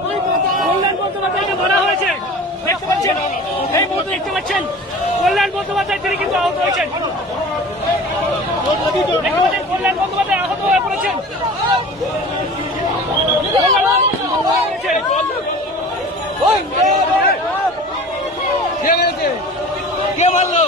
পাচ্ছেন কল্যাণ বন্দ্যোপাধ্যায়কে মারা হয়েছে, দেখতে পাচ্ছেন এই মুহূর্তে দেখতে পাচ্ছেন কল্যাণ বন্দ্যোপাধ্যায় তিনি কিন্তু আহত হয়েছেন, কল্যাণ বন্দ্যোপাধ্যায় আহত হয়ে পড়েছেন। কে মারলো?